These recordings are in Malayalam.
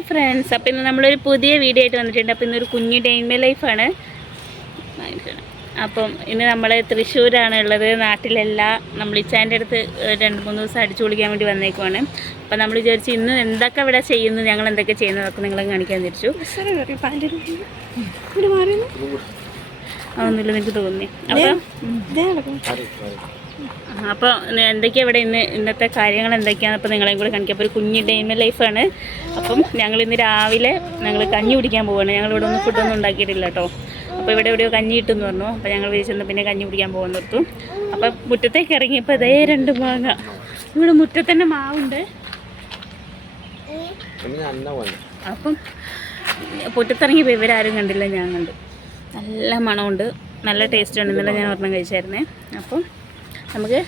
ഹായ് ഫ്രണ്ട്സ്, അപ്പോൾ ഇന്ന് നമ്മളൊരു പുതിയ വീഡിയോ ആയിട്ട് വന്നിട്ടുണ്ട്. അപ്പോൾ ഇന്നൊരു കുഞ്ഞ് ഡേ ഇൻ മൈ ലൈഫാണ്. അപ്പം ഇന്ന് നമ്മൾ തൃശ്ശൂരാണ് ഉള്ളത്. നാട്ടിലല്ല, നമ്മൾ ഇച്ചാൻ്റെ അടുത്ത് 2-3 ദിവസം അടിച്ചു പൊളിക്കാൻ വേണ്ടി വന്നേക്കുവാണ്. അപ്പോൾ നമ്മൾ വിചാരിച്ചു ഇന്ന് എന്തൊക്കെ ഇവിടെ ചെയ്യുന്നു, ഞങ്ങൾ എന്തൊക്കെ ചെയ്യുന്നതൊക്കെ നിങ്ങളെ കാണിക്കാൻ തിരിച്ചു. അതൊന്നുമില്ല, എനിക്ക് തോന്നി. അപ്പോൾ എന്തൊക്കെയാണ് ഇവിടെ ഇന്നത്തെ കാര്യങ്ങൾ എന്തൊക്കെയാണ് അപ്പോൾ നിങ്ങളെയും കൂടെ കാണിക്കാം. അപ്പോൾ ഒരു കുഞ്ഞ് ഡേ ഇൻ മൈ ലൈഫാണ്. അപ്പം ഞങ്ങൾ ഇന്ന് രാവിലെ കഞ്ഞി കുടിക്കാൻ പോവുകയാണ്. ഞങ്ങളിവിടെ ഒന്നും ഫുഡൊന്നും ഉണ്ടാക്കിയിട്ടില്ല കേട്ടോ. അപ്പോൾ ഇവിടെ എവിടെയോ കഞ്ഞി കിട്ടുമെന്ന് പറഞ്ഞു. അപ്പോൾ ഞങ്ങൾ വിളിച്ചെന്ന് പിന്നെ കഞ്ഞി കുടിക്കാൻ പോകാൻ നിർത്തും. അപ്പം മുറ്റത്തേക്ക് ഇറങ്ങിയപ്പോൾ ഇതേ 2 മാങ്ങ. ഇവിടെ മുറ്റത്തന്നെ മാവുണ്ട്. അപ്പം മുറ്റത്തിറങ്ങിയപ്പോൾ ഇവരാരും കണ്ടില്ല, ഞാൻ കണ്ടു. നല്ല മണമുണ്ട്, നല്ല ടേസ്റ്റുണ്ട്. ഇന്നലെ ഞാൻ ഒരെണ്ണം കഴിച്ചായിരുന്നേ. അപ്പം നമുക്ക്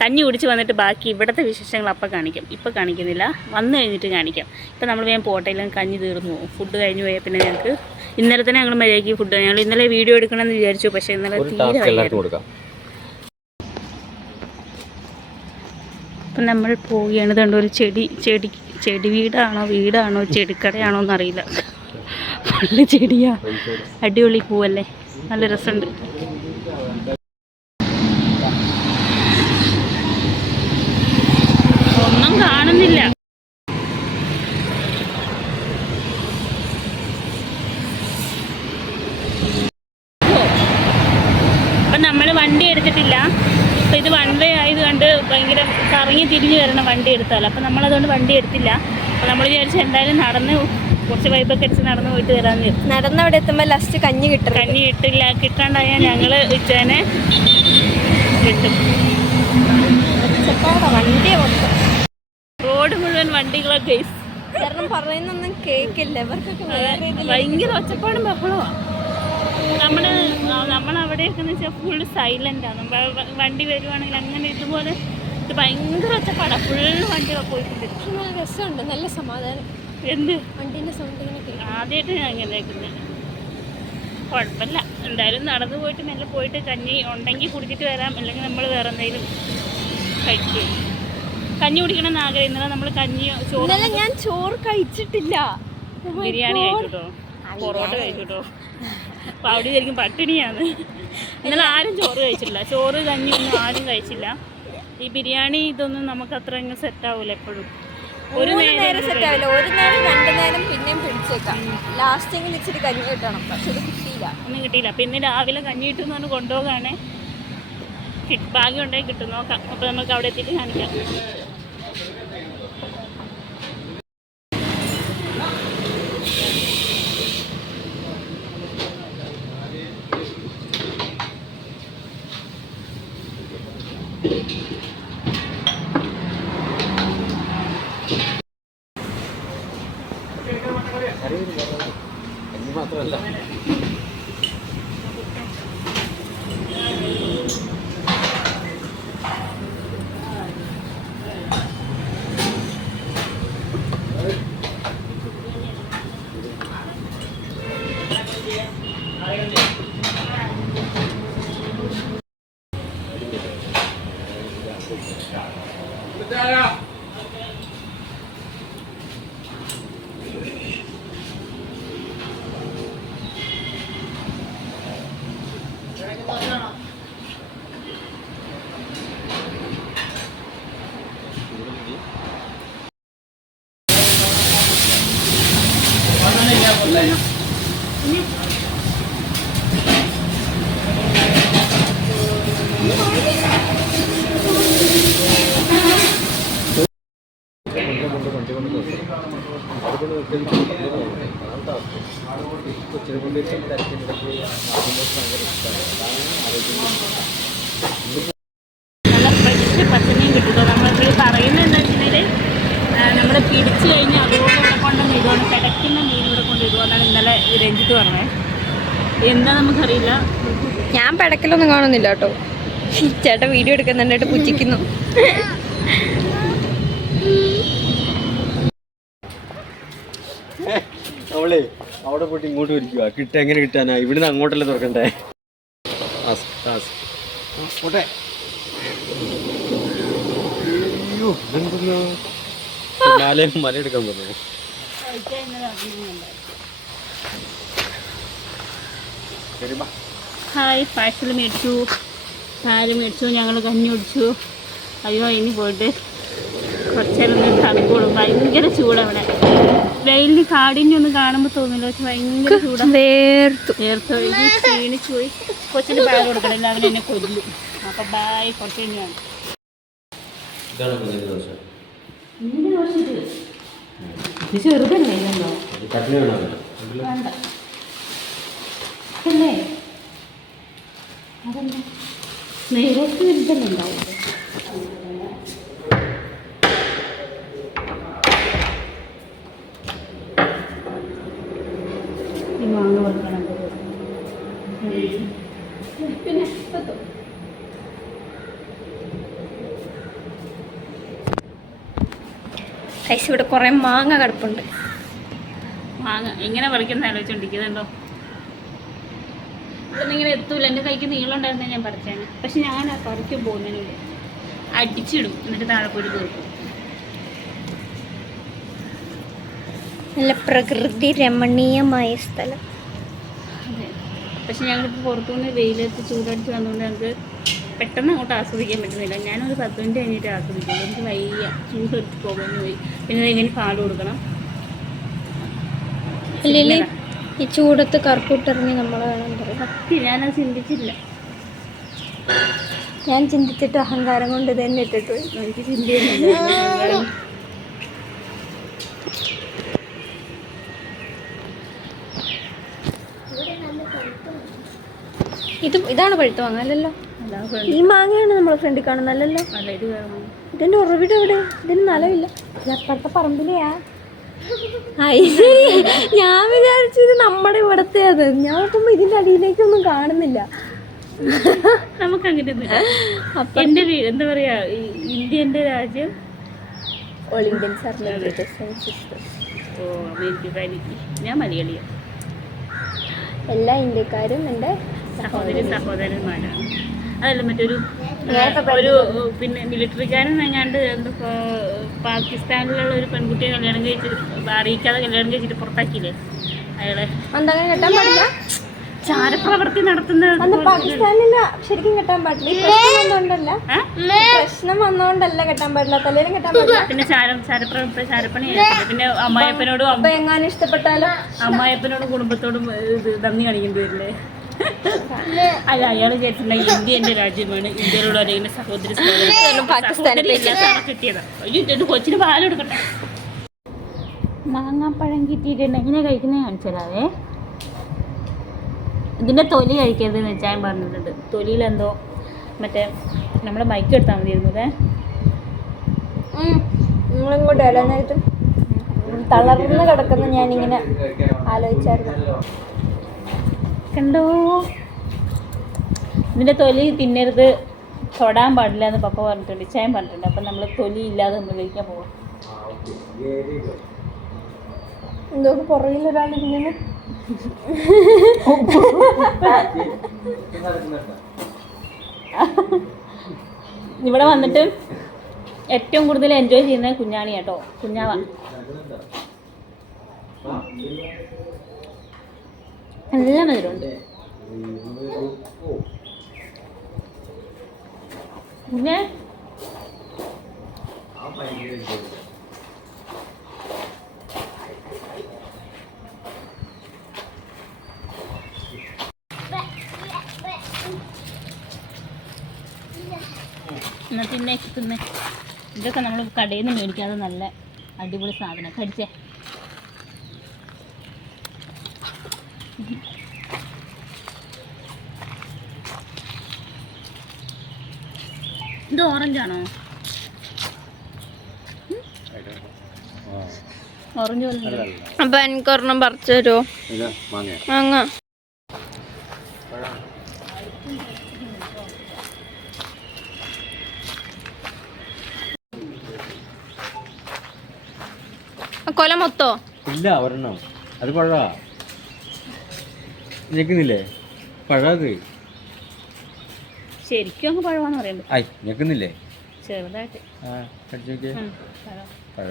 കഞ്ഞി കുടിച്ച് വന്നിട്ട് ബാക്കി ഇവിടുത്തെ വിശേഷങ്ങൾ അപ്പം കാണിക്കാം. ഇപ്പം കാണിക്കുന്നില്ല, വന്നു കഴിഞ്ഞിട്ട് കാണിക്കാം. ഇപ്പം നമ്മൾ വേഗം പോട്ടയിലും കഞ്ഞി തീർന്നു പോകും. ഫുഡ് കഴിഞ്ഞ് പോയാൽ പിന്നെ ഞങ്ങൾക്ക് ഇന്നലെ തന്നെ ഞങ്ങൾ മര്യാദയ്ക്ക് ഫുഡ്, ഞങ്ങൾ ഇന്നലെ വീഡിയോ എടുക്കണമെന്ന് വിചാരിച്ചു, പക്ഷേ ഇന്നലെ തീരെ. അപ്പം നമ്മൾ പോവുകയാണ്. കണ്ടോ, ഒരു ചെടി വീടാണോ ചെടിക്കടയാണോ എന്നറിയില്ല. നല്ല ചെടിയാ, അടിപൊളി പൂവല്ലേ, നല്ല രസമുണ്ട്. ഒന്നും കാണുന്നില്ല. അപ്പം നമ്മൾ വണ്ടി എടുത്തിട്ടില്ല. അപ്പം ഇത് വൺ വേ ആയത് കണ്ട് ഭയങ്കര കറങ്ങി തിരിഞ്ഞ് വരണം വണ്ടി എടുത്താൽ. അപ്പം നമ്മളതുകൊണ്ട് വണ്ടി എടുത്തില്ല. അപ്പം നമ്മൾ വിചാരിച്ചു എന്തായാലും നടന്ന് കുറച്ച് വൈബൊക്കെ അടിച്ച് നടന്ന് പോയിട്ട് വരാമെന്ന് വിചാരിച്ചു. നടന്ന് അവിടെ എത്തുമ്പോൾ ലാസ്റ്റ് കഞ്ഞി കിട്ടാണ്ടായാൽ ഞങ്ങൾ ഉച്ചനെ കിട്ടും. വണ്ടി റോഡ് മുഴുവൻ വണ്ടികളൊക്കെ കാരണം പറയുന്നൊന്നും കേക്കില്ല. ഭയങ്കര ഒച്ചപ്പാടും ബഹളമാണ്. നമ്മളവിടെയൊക്കെ എന്ന് വെച്ചാൽ ഫുൾ സൈലൻ്റാണ്. വണ്ടി വരുവാണെങ്കിൽ അങ്ങനെ ഇതുപോലെ ഇത് ഭയങ്കര ഒച്ചപ്പാടാണ്. ഫുൾ വണ്ടികൾ പോയിക്കൊണ്ടിരിക്കും. നല്ല രസമുണ്ട്, നല്ല സമാധാനം. എന്ത് വണ്ടീൻ്റെ സൗണ്ട് ആദ്യമായിട്ട് ഞാൻ ഇങ്ങനെ കേൾക്കുന്നത്. കുഴപ്പമില്ല, എന്തായാലും നടന്നു പോയിട്ട് മെല്ലെ പോയിട്ട് കഞ്ഞി ഉണ്ടെങ്കിൽ കുടിച്ചിട്ട് വരാം, അല്ലെങ്കിൽ നമ്മൾ വേറെ എന്തെങ്കിലും കഴിക്കും. കഞ്ഞി കുടിക്കണമെന്ന് ആഗ്രഹം. ഇന്നലെ നമ്മൾ ചോറ്, ഞാൻ ചോറ് കഴിച്ചിട്ടില്ല. ബിരിയാണി കഴിച്ചിട്ടോ, പൊറോട്ട കഴിച്ചിട്ടോ. അപ്പോൾ അവിടെ ശരിക്കും പട്ടിണിയാണ്. ഇന്നലെ ആരും ചോറ് കഴിച്ചില്ല. ചോറ് കഞ്ഞിയൊന്നും ആരും കഴിച്ചില്ല. ഈ ബിരിയാണി ഇതൊന്നും നമുക്ക് അത്ര അങ്ങ് സെറ്റാവില്ല. എപ്പോഴും ഒരു നേരം സെറ്റാവില്ല. ഒരു നേരം 2 നേരം പിന്നെയും പിടിച്ചേക്കാം. ലാസ്റ്റെങ്കിലും ഇച്ചിരി കഞ്ഞി കിട്ടണം, പക്ഷെ ഇത് ഒന്നും കിട്ടിയില്ല. അപ്പം ഇന്ന് രാവിലെ കഞ്ഞി കിട്ടുമെന്ന് പറഞ്ഞ് കൊണ്ടുപോകാണേ. ഭാഗ്യം ഉണ്ടെങ്കിൽ കിട്ടും, നോക്കാം. അപ്പോൾ നമുക്ക് അവിടെ എത്തിയിട്ട് കാണിക്കാം. മാത്രമല്ല നല്ല ഫ്രഷ് പച്ചമീൻ കിട്ടുമോ. നമ്മളിപ്പോൾ പറയുന്നത് എന്താ വെച്ചിട്ടുണ്ടെങ്കിൽ നമ്മൾ പിടിച്ചു കഴിഞ്ഞാൽ അതുപോലെ ഇവിടെ കൊണ്ടുവന്ന് ഇടുവാണ്. കിടക്കുന്ന മീൻ ഇവിടെ കൊണ്ട് ഇടുവാന്നാണ് ഇന്നലെ രഞ്ജിത്ത് പറഞ്ഞത്. എന്താ നമുക്കറിയില്ല. ഞാൻ പിടക്കലൊന്നും കാണുന്നില്ല കേട്ടോ. ചേട്ടൻ വീഡിയോ എടുക്കുന്നുണ്ടായിട്ട് പുച്ഛിക്കുന്നു. അവളെ അവിടെ പോയിട്ട് ഇങ്ങോട്ട് വരിക്കുക. എങ്ങനെ കിട്ടാനാ? ഇവിടുന്ന് അങ്ങോട്ടല്ലേ തുറക്കണ്ടേ? പോട്ടെ. അയ്യോ, മല എടുക്കാൻ പറഞ്ഞു. ഹായ്, പാഴ്സൽ മേടിച്ചു, പാല് മേടിച്ചു, ഞങ്ങൾ കഞ്ഞി കുടിച്ചു. അയ്യോ ഇനി പോയിട്ട് കുറച്ചേരം തണുപ്പോളും. ഭയങ്കര ചൂടവിടെ. വെയിലിന് കാടിനൊന്നും കാണുമ്പോൾ തോന്നില്ല, പക്ഷെ ഭയങ്കര ചൂടാണ്. വേർത്തു ക്ഷീണിച്ചു പോയി. കൊച്ചിന് പാല് കൊടുക്കണില്ല, അവൻ എന്നെ കൊല്ലും. അപ്പം ബായ്, കുറച്ച് കഴിഞ്ഞാണ് ഇത് ചെറുതല്ലേ ഇതല്ലോ വേണ്ട അല്ലേ അതെന്താ നെയ്റോസ്റ്റ് വലുതല്ലേ ഉണ്ടാവും. ഈ മാങ്ങ വെക്കണം പിന്നെ ഇവിടെ കുറേ മാങ്ങ കിടപ്പുണ്ട്. മാങ്ങ എങ്ങനെ പറിക്കുന്ന ആലോചിച്ചോണ്ടിരിക്കുന്നുണ്ടോ? ഇവിടെ ഇങ്ങനെ എത്തൂല. എൻ്റെ കൈക്ക് നീളം ഉണ്ടായിരുന്നേ ഞാൻ പറിച്ചാണ്. പക്ഷെ ഞാൻ ആ പറിക്കാൻ പോകുന്നതിന് അടിച്ചിടും, എന്നിട്ട് താഴെ പോയിട്ട് തീർക്കും. നല്ല പ്രകൃതി രമണീയമായ സ്ഥലം. അതെ, പക്ഷെ ഞങ്ങളിപ്പോൾ പുറത്തുനിന്ന് വെയിലത്ത് ചൂടടിച്ച് വന്നുകൊണ്ട് ഞങ്ങൾക്ക് പെട്ടെന്ന് അങ്ങോട്ട് ആസ്വദിക്കാൻ പറ്റുന്നില്ല. ഞാനൊരു 10 മിനിറ്റ് കഴിഞ്ഞിട്ട് ആസ്വദിക്കുള്ളൂ. എനിക്ക് വയ്യ, ചൂടെടുത്ത് പോകാൻ പോയി. പിന്നെ ഇവന് പാല് കൊടുക്കണം. അല്ലെങ്കിൽ ഈ ചൂടത്ത് കറുപ്പിട്ടിറങ്ങി നമ്മളെ വേണം പറയും. സത്യം ഞാനത് ചിന്തിച്ചില്ല. ഞാൻ ചിന്തിച്ചിട്ട് അഹങ്കാരം കൊണ്ട് തന്നെ ഇട്ടിട്ട് പോയി. എനിക്ക് ചിന്തയൊന്നുമില്ല. ഇതാണ് പഴുത്ത മാങ്ങ അല്ലല്ലോ. ഈ മാങ്ങയാണ് നമ്മളെ ഫ്രണ്ടിൽ കാണുന്നല്ലോ. അല്ല, ഇത് വേറെ മാങ്ങ. ഇതിന്റെ ഉറവിടം എവിടെ? ഇതിന് നിലവില്ല. അപ്പുറത്തെ പറമ്പിലെയാ? ഞാൻ വിചാരിച്ചു ഇത് നമ്മുടെ ഇവിടത്തെ. അത് ഞാൻ നോക്കുമ്പോ ഇതിന്റെ അടിയിലേക്കൊന്നും കാണുന്നില്ല. നമുക്കങ്ങനെ എൻ്റെ എന്താ പറയാ, ഇന്ത്യൻ്റെ രാജ്യം ഓൾ ഇന്ത്യൻ സർവീസസ്. ഓ അമേരിക്കക്കാരിക്ക് ഞാൻ മലയാളിയാണ്. എല്ലാ ഇന്ത്യക്കാരും എൻ്റെ സഹോദരന്മാരാണ്. അതല്ല മറ്റൊരു പിന്നെ മിലിറ്ററിക്കാരൻ എങ്ങാണ്ട് പാകിസ്ഥാനിലുള്ള ഒരു പെൺകുട്ടിയെ കല്യാണം കഴിച്ച് അറിയിക്കാതെ കല്യാണം കഴിച്ചിട്ട് പുറത്താക്കിയില്ലേ അയാളെ. അങ്ങനെ കെട്ടാൻ പാടില്ല. ചാരപ്രവൃത്തി നടത്തുന്ന പാകിസ്ഥാനിൽ ശരിക്കും കെട്ടാൻ പാടില്ല. പ്രശ്നം വന്നോണ്ടല്ല കെട്ടാൻ പാടില്ല. തലേലും കെട്ടാൻ പാടില്ല. പിന്നെ ചാരപ്പണി. പിന്നെ അമ്മായപ്പനോടും എങ്ങാനും ഇഷ്ടപ്പെട്ടാലും അമ്മായപ്പനോടും കുടുംബത്തോടും ഇത് നന്ദി കാണിക്കേണ്ടി വരില്ലേ? അല്ല, അയാൾ വിചാരിച്ചിട്ടുണ്ടെങ്കിൽ ഇന്ത്യ എൻ്റെ രാജ്യമാണ്, ഇന്ത്യയിലുള്ള അല്ലെങ്കിൽ സഹോദരി കിട്ടിയതാ. അയ്യോ കൊച്ചിന് പാല് കൊടുക്കട്ടെ. മാങ്ങാപ്പഴം കിട്ടിയിട്ടുണ്ട്. എങ്ങനെ കഴിക്കുന്നത് കാണിച്ചാലേ. ഇതിൻ്റെ തൊലി കഴിക്കരുതെന്ന് വെച്ചാൽ പറഞ്ഞിട്ടുണ്ട്. തൊലിയിലെന്തോ മറ്റേ നമ്മളെ മൈക്ക് എടുത്താൽ മതിയിരുന്നത്. നിങ്ങളിങ്ങോട്ട് ഇടനായിട്ട് തളർന്ന് കിടക്കുന്ന ഞാനിങ്ങനെ ആലോചിച്ചായിരുന്നു. കണ്ടോ, ഇതിൻ്റെ തൊലി തിന്നരുത്, തൊടാൻ പാടില്ല എന്ന് പപ്പ പറഞ്ഞിട്ടുണ്ട്, ഇച്ചായം പറഞ്ഞിട്ടുണ്ട്. അപ്പം നമ്മൾ തൊലി ഇല്ലാതെ നമ്മൾ കഴിക്കാൻ പോകാം. എന്തോ പുറകിലൊരാളിരിക്കുന്നു. ഇവിടെ വന്നിട്ട് ഏറ്റവും കൂടുതൽ എൻജോയ് ചെയ്യുന്നത് കുഞ്ഞാണി കേട്ടോ. കുഞ്ഞാവ നല്ല മധുരമുണ്ട്. പിന്നെ തിന്നേ ഇതൊക്കെ നമ്മൾ കടയിൽ നിന്ന് മേടിക്കാതെ നല്ല അടിപൊളി സാധനം. കടിച്ചേ. ഇത് ഓറഞ്ചാണോ? ഓറഞ്ച് പോലെ. അപ്പൊ എനിക്കൊരെണ്ണം പറിച്ചു തരുമോ? മാങ്ങ കൊല മൊത്തോ? ഇല്ല, ഒരെണ്ണം. അത് പഴാ. ഞെക്കുന്നില്ലേ? പഴത് ശരിക്കും അങ്ങ് പഴമാന്ന് പറയുമ്പോ ഞെക്കുന്നില്ലേ? ചെറുതായിട്ട്. പഴ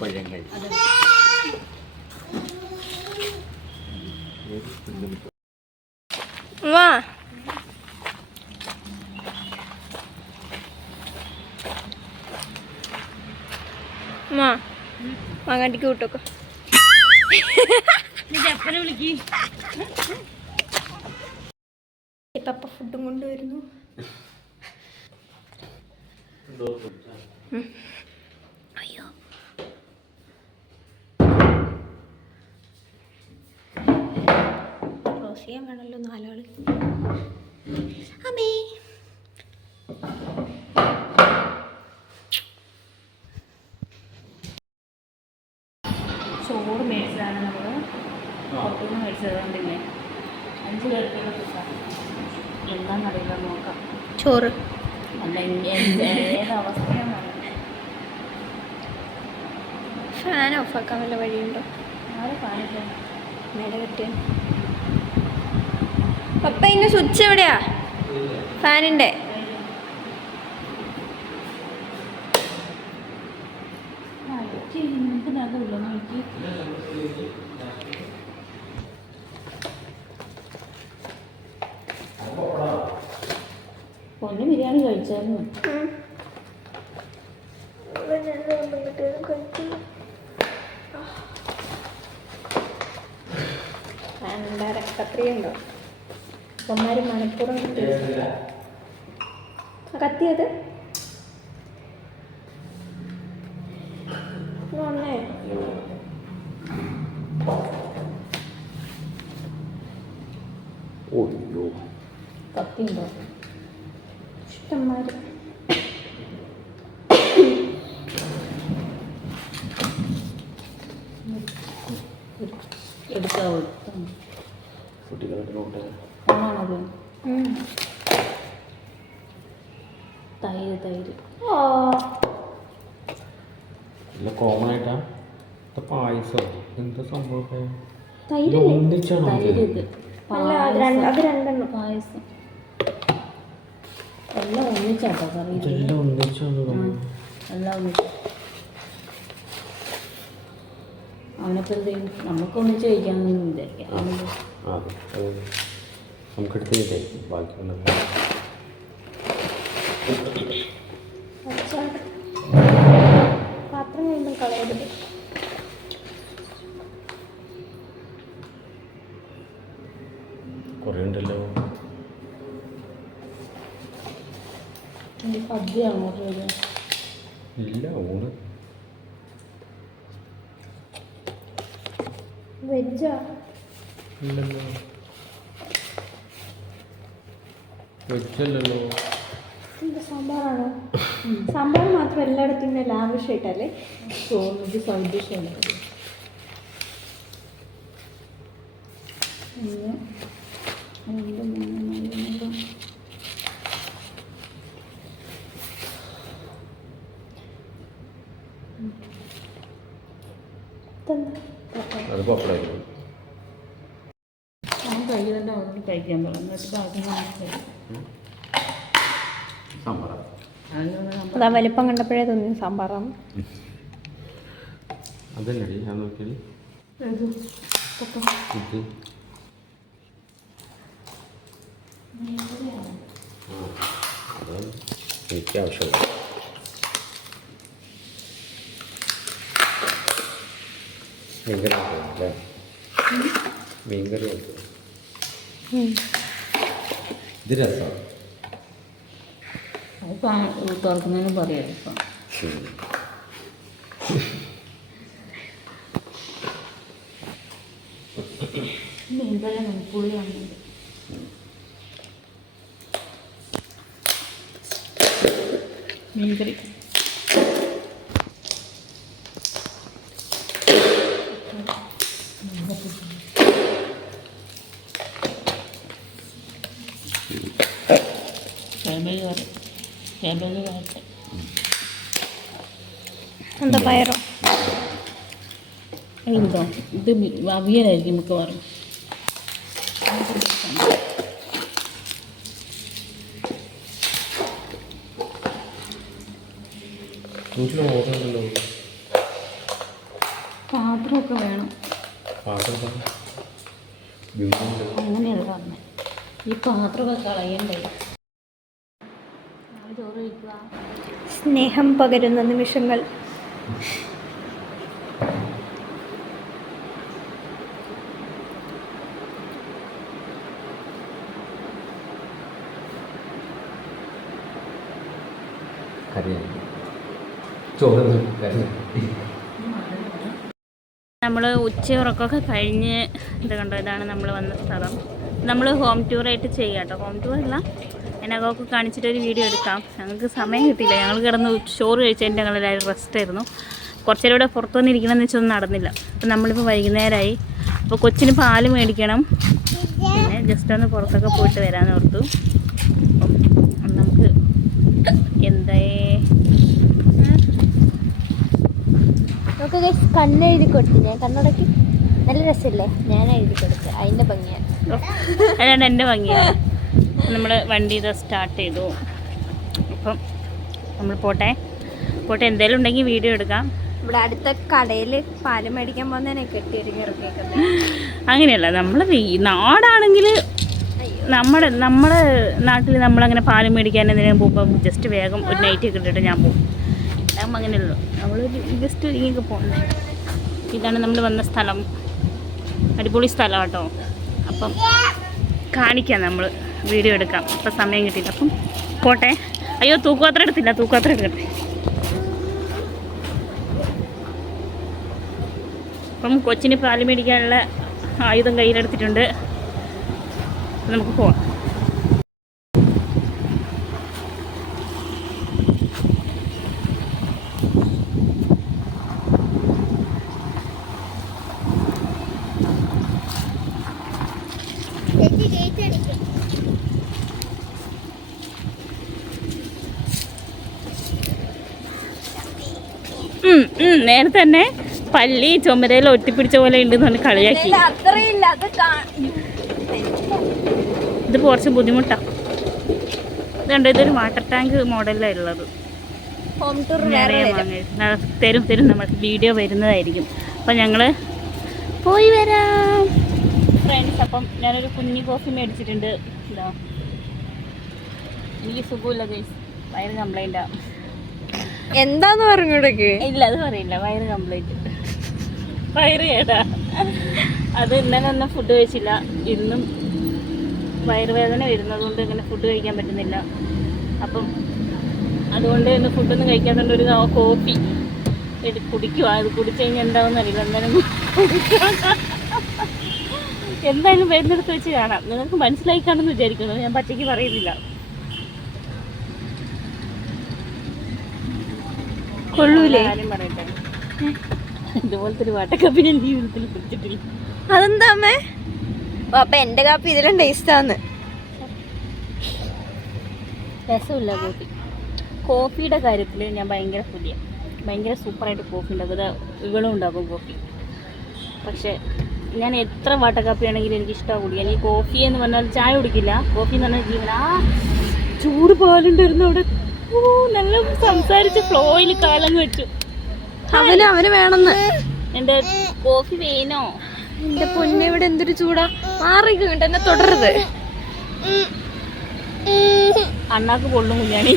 പഴങ്ങൾ വാ മാങ്ങാണ്ടിക്ക് കൂട്ടൊക്കെ പപ്പ ഫുഡും കൊണ്ടുവരുന്നു. അയ്യോ ക്ലോസ് ചെയ്യാൻ വേണമല്ലോ 4 ആള്. അമ്മേ ചോറ് മേടിച്ചതാണ് നമ്മൾ പുറത്തുനിന്ന് മേടിച്ചതുകൊണ്ടില്ലേ 5 പേർക്കുള്ള ഫുഡാണ്. എന്താണെന്നറിയില്ല, നോക്കാം. ചോറ് അല്ല ഏതവസ്ഥയാണ്. ഫാൻ ഓഫാക്കാൻ വല്ല വഴിയുണ്ടോ? ആരെ കാണില്ല. മേലെ കെട്ടിയ പപ്പ ഇതിൻ്റെ സ്വിച്ച് എവിടെയാ? ഫാനിൻ്റെ നമുക്കില്ല നോക്കി. പൊന്നു ബിരിയാണി കഴിച്ചായിരുന്നു. കത്രിയുണ്ടോ? അമ്മമാർ മണപ്പുറം കത്തിയത് ഒന്നേ കത്തിയുണ്ടോ? ഇഷ്ടംമാർ എടുക്കാവോ? ആണത് തൈര് കോമൺ ആയിട്ടാ പായസം എന്താ സംഭവം? തൈര് ഇത് രണ്ടെണ്ണം പായസം എല്ലാം ഒന്നിച്ചാട്ടോ കറി. എല്ലാം എല്ലാം ഒന്നിച്ച്. അവനപ്പോൾ എന്ത് ചെയ്യും? നമുക്ക് ഒന്നിച്ച് കഴിക്കാമെന്ന് വിചാരിക്കാം. നമുക്കെടുത്ത് ബാക്കിയുള്ളത് പാത്രം കഴിയുമ്പോൾ കളയരുത്. കുറേ ഉണ്ടല്ലോ. സദ്യയാണോ? ഇല്ല, ഊണ്. വെജാ? ഇല്ലല്ലോ, വെജല്ലല്ലോ. സാമ്പാറാണോ? സാമ്പാർ മാത്രം എല്ലായിടത്തും ഇങ്ങനെ ലാവിഷായിട്ടല്ലേ? ചോറിന് സൈഡ് ഡിഷ് ഉണ്ടായത്. അത് പപ്പടായിരുന്നു. ഞാൻ കഴിയുന്നുണ്ട് അവരോട് കഴിക്കാൻ തുടങ്ങി. എന്നിട്ട് ബാക്കി സാമ്പാർ അതാ വലിപ്പം കണ്ടപ്പോഴേ തോന്നി സാമ്പാറാണ്. അതല്ലേ ഞാൻ നോക്കിയത്. ഇത് അതാണ് എനിക്ക് ആവശ്യമുള്ള. മീൻകറി അല്ലേ? മീൻകറി ഇത് രസമാണ്. അത് തുറക്കുന്നതിന് പറയാം. ഇപ്പം മീൻകറി പുളിയാണ്. മീൻകറി കേബേജ് കാട്ടെ. എന്താ പയറോ? എന്തോ ഇത് അവിയലായിരിക്കും മിക്കവാറും. പാത്രമൊക്കെ വേണം. അങ്ങനെയല്ല പറഞ്ഞത്, ഈ പാത്രമൊക്കെ കളയണ്ടേ. ചോറ് കഴിക്കുക. സ്നേഹം പകരുന്ന നിമിഷങ്ങൾ. നമ്മൾ ഉച്ചയുറക്കമൊക്കെ കഴിഞ്ഞ് ഇത് കണ്ടോ, ഇതാണ് നമ്മൾ വന്ന സ്ഥലം. നമ്മൾ ഹോം ടൂറായിട്ട് ചെയ്യാം കേട്ടോ. ഹോം ടൂറല്ല, അതിനകമൊക്കെ കാണിച്ചിട്ടൊരു വീഡിയോ എടുക്കാം. ഞങ്ങൾക്ക് സമയം കിട്ടിയില്ല. ഞങ്ങൾ കിടന്ന് ചോറ് കഴിച്ചതിൻ്റെ ഞങ്ങളെല്ലാവരും റെസ്റ്റായിരുന്നു. കുറച്ച് നേരം ഇവിടെ പുറത്തു വന്നിരിക്കണമെന്ന് വെച്ചൊന്നും നടന്നില്ല. അപ്പം നമ്മളിപ്പോൾ വൈകുന്നേരമായി. അപ്പോൾ കൊച്ചിന് പാല് മേടിക്കണം. പിന്നെ ജസ്റ്റ് ഒന്ന് പുറത്തൊക്കെ പോയിട്ട് വരാമെന്ന് ഓർത്തു. അപ്പം നമുക്ക് നമുക്ക് കണ്ണെഴുതി കൊടുത്തു. ഞാൻ കണ്ണടക്കി നല്ല രസമില്ലേ, ഞാൻ എഴുതി കൊടുത്തു. അതിൻ്റെ ഭംഗിയാണ്. അതാണ് എൻ്റെ ഭംഗിയാണ്. നമ്മൾ വണ്ടി ഇത് സ്റ്റാർട്ട് ചെയ്തു. അപ്പം നമ്മൾ പോട്ടെ എന്തെങ്കിലും ഉണ്ടെങ്കിൽ വീഡിയോ എടുക്കാം. ഇവിടെ അടുത്ത കടയിൽ പാല് മേടിക്കാൻ പോകുന്നതിനെ കെട്ടിയൊരുങ്ങി ഇറങ്ങിയേക്കുന്നത്. അങ്ങനെയല്ല, നമ്മൾ നാടാണെങ്കിൽ നമ്മുടെ നാട്ടിൽ നമ്മളങ്ങനെ പാല് മേടിക്കാൻ എന്തെങ്കിലും പോകുമ്പോൾ ജസ്റ്റ് വേഗം ഒരു നൈറ്റ് ഒക്കെ ഇട്ടിട്ട് ഞാൻ പോകും. അപ്പം അങ്ങനെയല്ലോ, നമ്മളൊരു ജസ്റ്റ് ഇങ്ങനെയൊക്കെ പോകുന്നത്. ഇതാണ് നമ്മൾ വന്ന സ്ഥലം. അടിപൊളി സ്ഥലം കേട്ടോ. അപ്പം കാണിക്കാം, നമ്മൾ വീഡിയോ എടുക്കാം. അപ്പം സമയം കിട്ടിയില്ല. അപ്പം പോട്ടെ. അയ്യോ, തൂക്കുപാത്രം എടുത്തില്ല, തൂക്കുപാത്രം എടുക്കട്ടെ. അപ്പം കൊച്ചിന് പാല് മേടിക്കാനുള്ള ആയുധം കയ്യിലെടുത്തിട്ടുണ്ട്. നമുക്ക് പോവാം. നേരത്തെ തന്നെ പല്ലി ചുമരയിൽ ഒട്ടിപ്പിടിച്ച പോലെ ഉണ്ടെന്ന് പറഞ്ഞ് കളിയാക്കി. ഇത് കുറച്ച് ബുദ്ധിമുട്ടാണ്. ഇതുണ്ട്, ഇതൊരു വാട്ടർ ടാങ്ക് മോഡലിലാണ് ഉള്ളത്. ഹോം ടൂർ തരും നമ്മൾ വീഡിയോ വരുന്നതായിരിക്കും. അപ്പം ഞങ്ങൾ പോയി വരാം ഫ്രണ്ട്സ്. അപ്പം ഞാനൊരു കുഞ്ഞി കോഫി മേടിച്ചിട്ടുണ്ട്. ഇതാ, എനിക്ക് സുഖമില്ല ഗൈസ്, വയറ് കംപ്ലൈൻറ്റാണ്. എന്താന്ന് പറഞ്ഞൂടേക്ക്? ഇല്ല, അത് പറയില്ല. വയറ് കംപ്ലൈൻറ്റ്, വയറ് കേടാ. അത് ഇന്നലെ ഒന്നും ഫുഡ് കഴിച്ചില്ല. ഇന്നും വയറുവേദന വരുന്നതുകൊണ്ട് ഇങ്ങനെ ഫുഡ് കഴിക്കാൻ പറ്റുന്നില്ല. അപ്പം അതുകൊണ്ട് ഇന്ന് ഫുഡൊന്നും കഴിക്കാത്തതുകൊണ്ട് ഒരു കോഫി കുടിക്കുക. അത് കുടിച്ചു കഴിഞ്ഞാൽ എന്താണെന്ന് അറിയില്ല. എന്തായാലും വരുന്നിടത്ത് വെച്ച് കാണാം. നിങ്ങൾക്ക് മനസ്സിലായി കാണുമെന്ന് വിചാരിക്കുന്നു. ഞാൻ പച്ചയ്ക്ക് പറയുന്നില്ല. കൊള്ളൂലേ? ആരും പറയട്ടെ, ഇതുപോലത്തെ ഒരു വാട്ടക്കാപ്പി ഞാൻ ജീവിതത്തിൽ കുടിച്ചിട്ടില്ല. അതെന്താ അമ്മേ? അപ്പൊ എന്റെ കാപ്പി ഇതിലും ടേസ്റ്റാന്ന്. രസമില്ല കോഫി. കോഫിയുടെ കാര്യത്തിൽ ഞാൻ ഭയങ്കര ഭയങ്കര സൂപ്പറായിട്ട് കോഫി ഉണ്ടാക്കും. ഇവളും ഉണ്ടാക്കും കോഫി. പക്ഷേ ഞാൻ എത്ര വാട്ടക്കാപ്പി ആണെങ്കിലും എനിക്ക് ഇഷ്ടമാണ് കുടിക്കാൻ. ഈ കോഫി എന്ന് പറഞ്ഞാൽ ചായ കുടിക്കില്ല. കോഫി എന്ന് പറഞ്ഞാൽ ജീവന. ചൂട് പാലുണ്ടായിരുന്നു അവിടെ. നല്ല സംസാരിച്ച് ഫ്ലോയിൽ കാലം വെച്ചു. അവന് വേണമെന്ന്. എൻ്റെ കോഫി വേണോ? എന്റെ പൊന്നെ, ഇവിടെ എന്തൊരു ചൂടാ. മാറിക്കുണ്ട്, എന്നെ തുടരുത്. അണ്ണാക്ക് പൊള്ളും കുഞ്ഞാണി.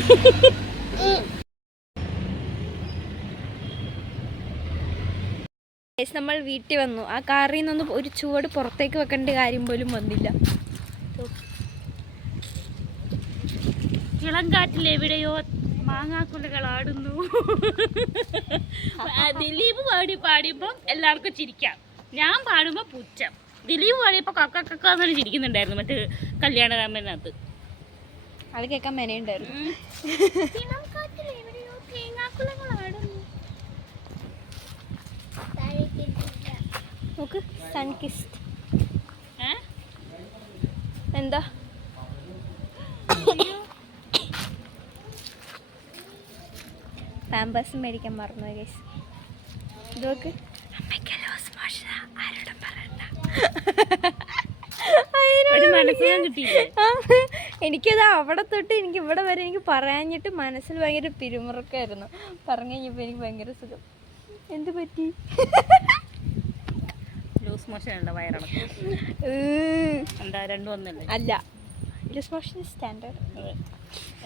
നമ്മൾ വീട്ടിൽ വന്നു. ആ കാറിൽ നിന്നൊന്നും ഒരു ചുവട് പുറത്തേക്ക് വെക്കേണ്ട കാര്യം പോലും വന്നില്ല. ഇളം കാറ്റിൽ എവിടെയോ മാങ്ങാക്കുലകൾ ആടുന്നു. ദിലീപ് പാടിയപ്പോൾ എല്ലാവർക്കും ചിരിക്കാം. ഞാൻ പാടുമ്പോൾ പുച്ഛം. ദിലീപ് പാടിയപ്പോൾ കക്കാന്ന് ചിരിക്കുന്നുണ്ടായിരുന്നു മറ്റേ കല്യാണരാമനകത്ത്. അത് കേൾക്കാൻ മെനയുണ്ടായിരുന്നു. നോക്ക്, സൺ കിസ്ഡ്. എന്താ പാമ്പേഴ്സ് മേടിക്കാൻ മറന്നു ഗൈസ്. ഇതൊക്കെ മനസ്സിലാൻ കിട്ടിയില്ലേ? എനിക്കത് അവിടെ തൊട്ട് എനിക്ക് ഇവിടെ വരെ എനിക്ക് പറയാഞ്ഞിട്ട് മനസ്സിൽ ഭയങ്കര പിരിമുറുക്കമായിരുന്നു. പറഞ്ഞു കഴിഞ്ഞപ്പോൾ എനിക്ക് ഭയങ്കര സുഖം. എന്ത് പറ്റി? ലൂസ് മോഷൻ ഉണ്ടോ? വയറിളക്കം എന്താ? രണ്ടും ഒന്നല്ലേ? അല്ല, ലൂസ് മോഷൻ സ്റ്റാൻഡേർഡ്.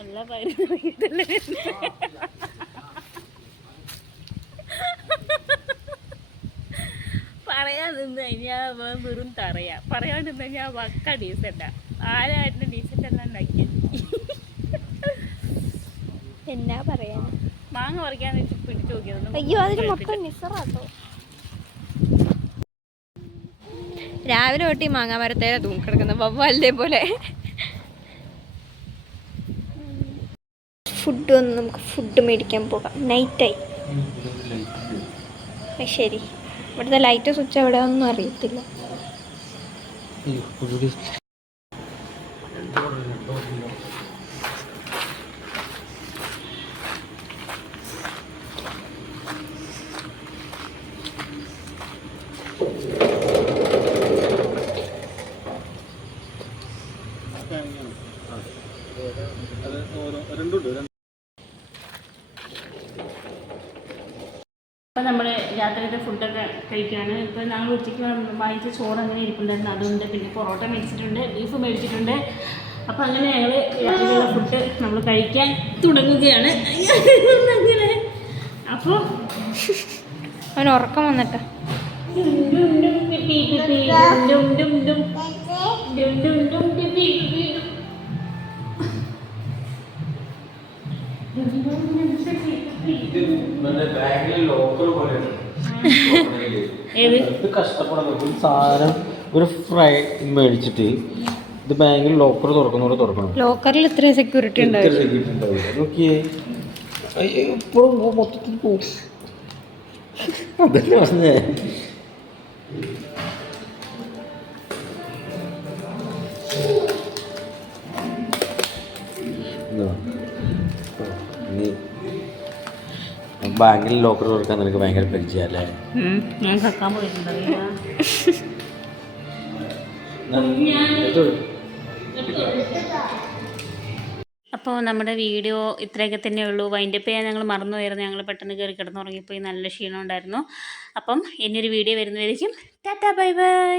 എല്ലാ വയറിളക്കിയിട്ടല്ലേ? പറയാൻ നിന്ന് കഴിഞ്ഞാൽ വെറും തറയാ. പറയാൻ നിന്ന് കഴിഞ്ഞാൽ വക്ക ഡീസൻ്റാ. ആരായിട്ട് ഡീസൻ്റ് എല്ലാം ഉണ്ടാക്കി. എന്നാ പറയാൻ? മാങ്ങ പറിക്കാൻ വെച്ച് പിടിച്ചു നോക്കിയത്. അയ്യോ, അതിന് മൊത്തം നിസറാട്ടോ. രാവിലെ തൊട്ട് ഈ മാങ്ങാ മരത്തേരെ തൂങ്ങിക്കിടക്കുന്ന വവ്വാലിനെ പോലെ. ഫുഡ് വന്ന് നമുക്ക് ഫുഡ് മേടിക്കാൻ പോകാം. നൈറ്റായി. ശരി, ഇവിടുത്തെ ലൈറ്റ് സ്വിച്ച് എവിടെയൊന്നും അറിയത്തില്ല. ഇപ്പം നമ്മൾ രാത്രിയിലത്തെ ഫുഡൊക്കെ കഴിക്കുകയാണ്. ഇപ്പം ഞങ്ങൾ ഉച്ചയ്ക്ക് വാങ്ങിച്ച ചോറ് അങ്ങനെ ഇരിപ്പുണ്ടായിരുന്നു, അതുകൊണ്ട് പിന്നെ പൊറോട്ട മേടിച്ചിട്ടുണ്ട്, ബീഫ് മേടിച്ചിട്ടുണ്ട്. അപ്പം അങ്ങനെ ഞങ്ങൾ രാത്രിയിലുള്ള ഫുഡ് നമ്മൾ കഴിക്കാൻ തുടങ്ങുകയാണ്. അങ്ങനെ അപ്പോൾ അവൻ ഉറക്കം വന്നിട്ട് കഷ്ടപ്പെടാൻ സാധനം ഒരു ഫ്രൈ മേടിച്ചിട്ട് ഇത് ബാങ്കിൽ ലോക്കർ തുറക്കണം. ലോക്കറിൽ ഇത്രയും സെക്യൂരിറ്റി ഉണ്ടാവും. നോക്കിയേ, ഇപ്പോഴും മൊത്തത്തിൽ പോകും. അതന്നെ പറഞ്ഞേ. നീ ബാങ്കിൽ ലോക്കർ തുറക്കാൻ നിനക്ക് ഭയങ്കര പരിചയമല്ലേ? ഞാൻ കക്കാൻ പോയിട്ടുണ്ട്. അപ്പോൾ നമ്മുടെ വീഡിയോ ഇത്രയൊക്കെ തന്നെ ഉള്ളൂ. വൈൻഡപ്പ് ചെയ്യാൻ ഞങ്ങൾ മറന്നുപോയിരുന്നു. ഞങ്ങൾ പെട്ടെന്ന് കയറി കിടന്നുറങ്ങിപ്പോയി. നല്ല ക്ഷീണം ഉണ്ടായിരുന്നു. അപ്പം ഇനിയൊരു വീഡിയോ വരുന്നതായിരിക്കും. Tata, bye bye.